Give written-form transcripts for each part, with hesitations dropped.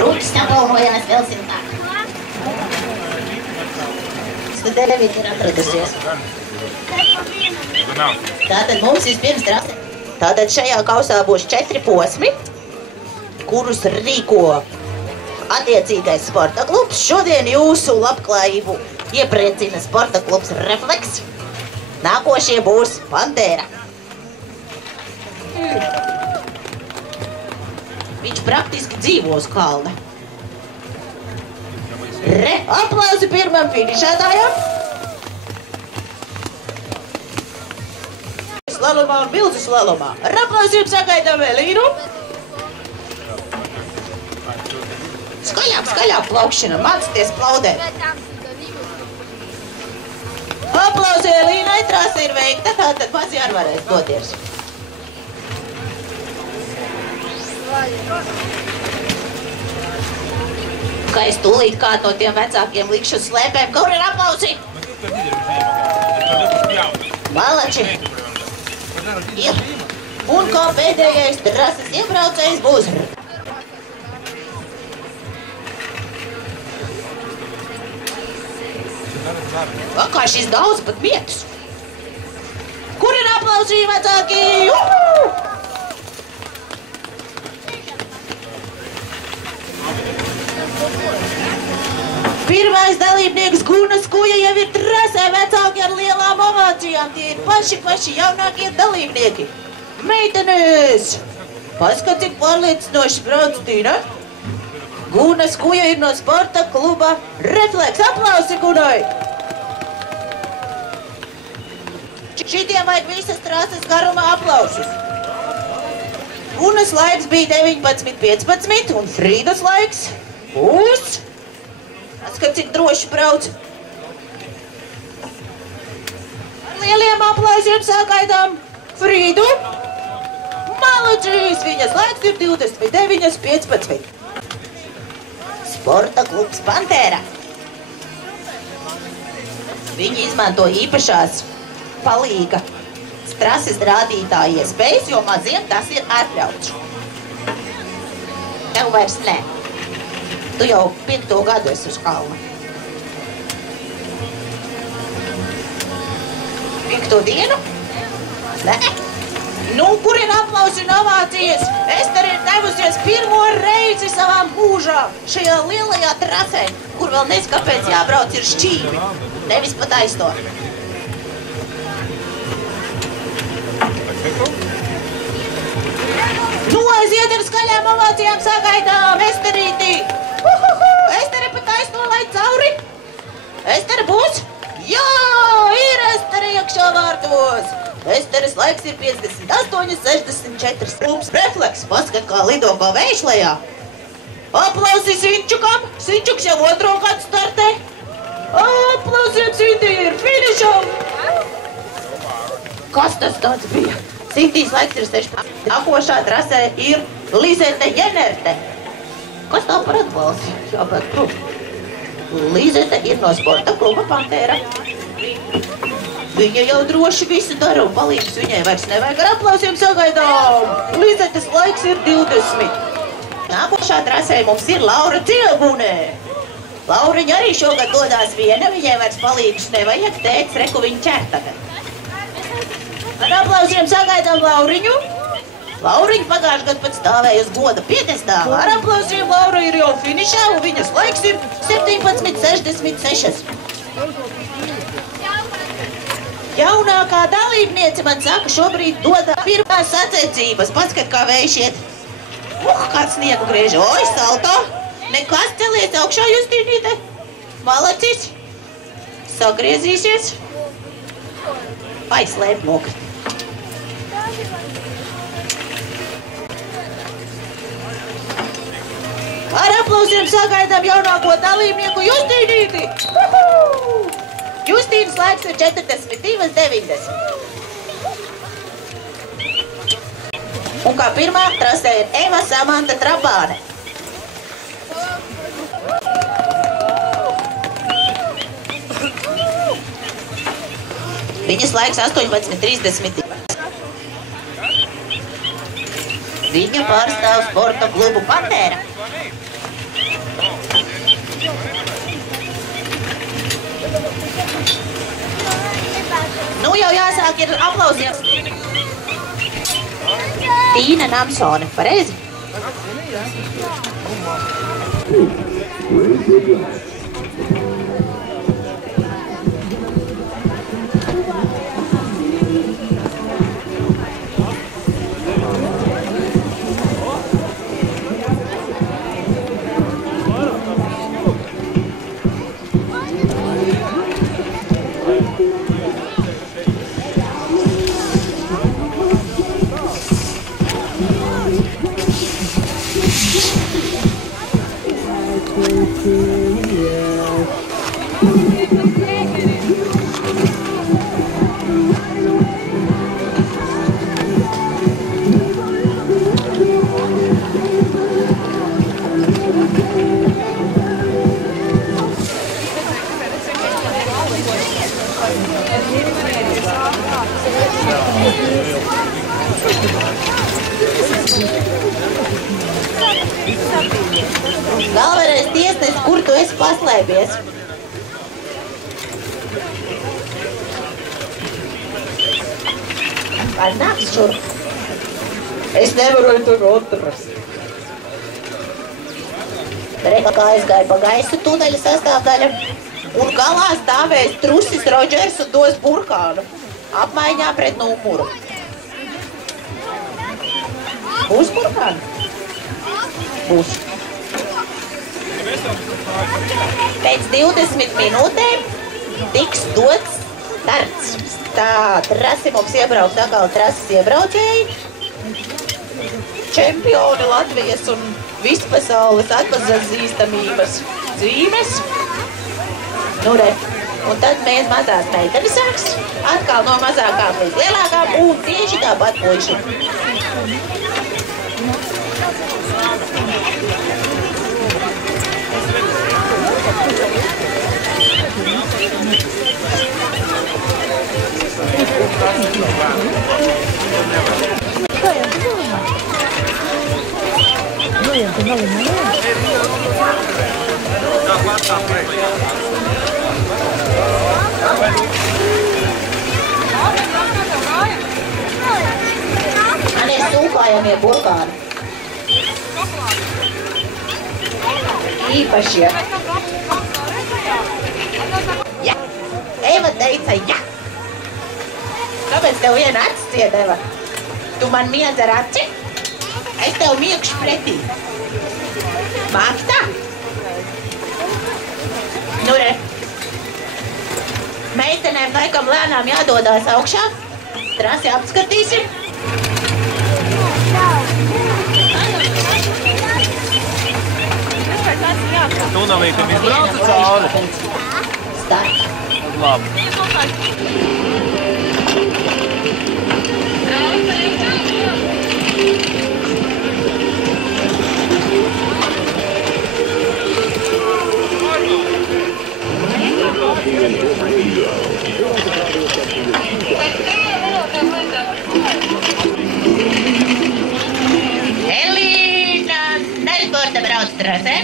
Rūķis apalhojās vēl siltāk. Studēvīt ir atradusies. Tātad mums vispirms trase. Tātad šajā kausā būs 4 posmi, kurus rīko attiecīgais sporta klubs. Šodien jūsu labklājību iepriecina sporta klubs Refleks. Nākošie būs Pantēra. Viņš praktiski dzīvo uz kalna. Aplausi pirmam finišētājam. Slalomā un milzu slalomā. Ar aplausiem sagaidām Elīnu. Skaļāk plaukšana, mācieties plaudēt. Aplausi Elīnai, trase ir veikta, tātad mazi arī varēs doties. Ka es tūlīt kādu no tiem vecākiem likšu uz slēpēm, kur ir aplausi? Malači! Un kā pēdējais trases iebraucējs būs. Kā šis daudz pat mietus. Kur ir aplausi, vecāki? Pirmais dalībnieks Gunas Kuja jau ir trasē, vecāki ar lielām ovācijām. Tie ir paši jaunākie dalībnieki. Meitenes! Paskat, cik pārliecinoši brauc Tīna. Gunas Kuja ir no sporta kluba Refleks. Aplausi Gunai! Šitiem vajag visas trases garumā aplausus. Gunas laiks bija 19:15 un Frīdas laiks būs... Skat, cik droši brauc. Ar lieliem aplausiem sagaidām Frīdu. Malačīs, viņas laiks ir 29:15. Sporta klubs Pantēra. Viņi izmanto īpašās palīga trases rādītāja iespējas, jo maziem tas ir atļauts. Tev vairs nē. Tu jau 5. gadu esi uz kalna. 5. dienu? Nē? Nu, kur ir aplausi un ovācijas? Ester ir devusies pirmo reizi savā mūžā šajā lielajā trasē, kur vēl nezinu, kāpēc jābrauc ir šķīvi, nevis pa taisto. Nu, aiziet ar skaļām ovācijām sagaidām, Esterītī! Estere pa taisno lai cauri! Estere būs? Jā, ir Estere iekšā vārtos! Esteres laiks ir 58:64. Klubs Refleks, paskat, kā lido pa vējš lejā. Aplausi Sinčukam! Sinčuks jau 2. gadu startē. Aplausiem Sintī ir finišam! Kas tas tāds bija? Sintīs laiks ir 16. Nākošā trasē ir Lizete Jenerte. Kas tā par atbalsi? Jāpēc klub. Lizete ir no sporta kluba Pantēra. Viņa jau droši visu dara un palīgs viņai vairs nevajag ar aplausiem sagaidām. Lizetes laiks ir 20. Nākošā trasē mums ir Laura Cielbunē. Lauriņa arī šogad dodās viena, viņai vairs palīgus nevajag, tēts, reku viņa ķer tagad. Ar aplausiem sagaidām Lauriņu. Lauriņa pagājuši gadu pat stāvēja uz goda piedestāla. Ar aplausiem Laura ir jau finišā un viņas laiks ir 17:66. Jaunākā dalībniece man saka, šobrīd dodā pirmās sacensības. Paskat, kā vējš iet. Kāds sniegu griež. Oi, salto. Nekas, celies augšā, Justīnīte. Malacis. sagriezīsies. Aizslēp loku. Ar aplausiem sagaidām jaunāko dalībnieku Justīnīti! Justīnas laiks ir 42:90. Un kā pirmā trasē ir Eva Samanta Trabāne. Viņas laiks 18:30. Viņa pārstāv sporta klubu Pantēra. Nu jau jāsāk ir aplausiem. Tīna Namsone, pareizi? Galvenais tiesnesis, kur tu esi paslēpies? Vai nāks šurp? Es nevaru tur atrast. Reka, kā aizgāja pa gaisa tuneļa sastāvdaļa, un galā stāvēs Trusis Rodžers un dos burkānu, apmaiņā pret numuru. Būs burkānu? Būs. Pēc 20 minūtēm tiks dots starts. Tā trasi mums iebrauks atkal trases iebraucēji. Čempioni Latvijas un vispasaules atpazīstamības dzīves. Nu re, un tad mēs mazās meitenes sāks. Atkal no mazākām līdz lielākām un tieši tāpat puiši. Mani sūkājamie burkāni. Īpašie. Ja. Eva teica ja. Kāpēc tev viena acis ciedeva? Tu man miedz ar aci? Es tev miekšu pretī. Māki tā? Nu re. Meitenēm laikam lēnām jādodās augšā. Trasi apskatīsim. Tunelītim izbrauca cauri. Start. Labi. Elīna Neļborda brauc trasē.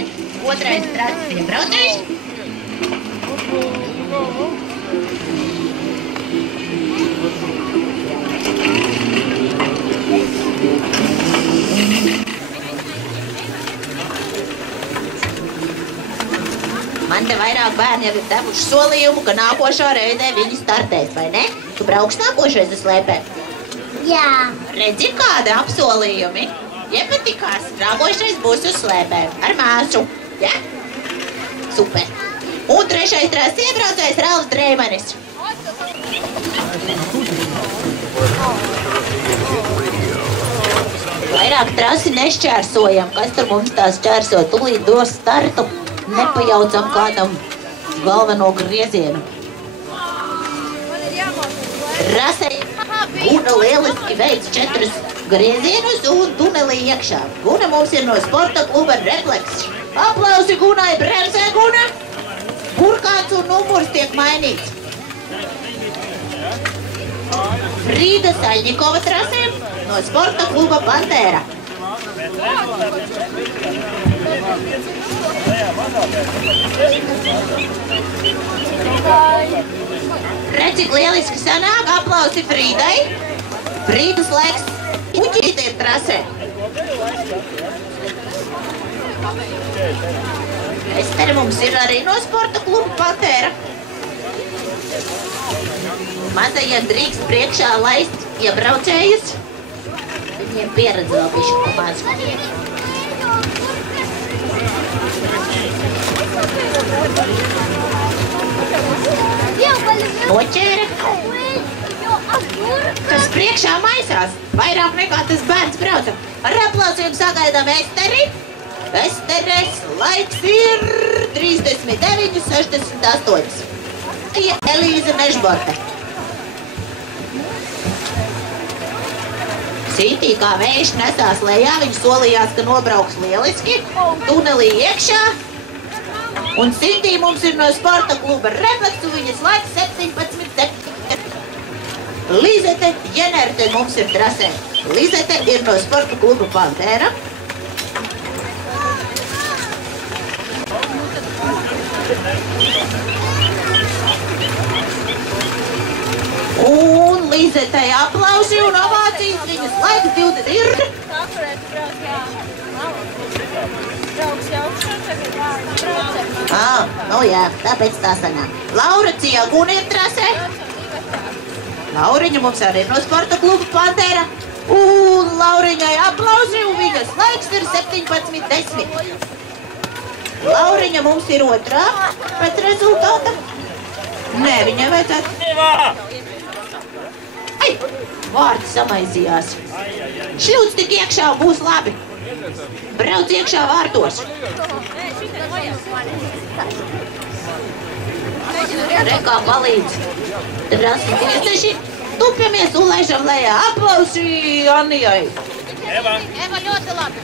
Otrais trases iebraucējs. Man te vairāk bērni jau ir devuši solījumu, ka nākošā reizē viņi startēs, vai ne? Tu brauks nākošais uz slēpēm? Jā. Redzi, kādi apsolījumi? Iepatikās, nākošais būs uz slēpēm ar māsu. Ja? Super. Un trešais trases iebraucējs Ralfs Dreimanis. Vairāk trasi nešķērsojam, kas tur mums tās šķērso, tūlīt dos startu, nepajaucam kādam galveno griezienu. Rasei Guna lieliski veids 4 griezienus un tunelī iekšā. Guna mums ir no sporta kluba Refleks. Aplausi Gunai, bremzē Guna! Burkāns un numurs tiek mainīts. Frīda Saļņikova trasē no sporta kluba Pantēra. Redz, cik lieliski sanāk, aplausi Frīdai. Frīdas laiks puķīte ir trasē. Ester mums ir arī no sporta kluba Pantēra. Mazajiem drīkst priekšā laist iebraucējus. Viņiem pieredze vēl bišķi pa mazu. Noķēra. Tas priekšā maisās. Vairāk nekā tas bērns brauca. Ar aplausiem sagaidām Esteri. Esteres laiks ir 39,68. Elīze Mežborte. Sītī kā vējš nesās lejā, viņš solījās, ka nobrauks lieliski, tunelī iekšā. Un Sītī mums ir no sporta kluba Refleks, un viņas laiks 17,7. Lizete Jenerte mums ir trasē. Lizete ir no sporta kluba Pantēra. Un Lizetei aplausi un ovācijas, viņas laiks 20 ir. Nu jā, tāpēc tā sanāk. Laura Cieguna ir trasē. Lauriņa mums arī no sporta kluba Pantēra. Un Lauriņai aplausi un viņas laiks ir 17,10. Lauriņa mums ir otrā pēc rezultāta. Nē, viņai vajadzētu. Ai, vārds samaizījās. Šļūts tik iekšā un būs labi. Brauc iekšā vārtos. Rekā palīdz. Rasi tiesneši. Tupjamies un laižam lejā. Aplausi Annijai. Eva ļoti labi.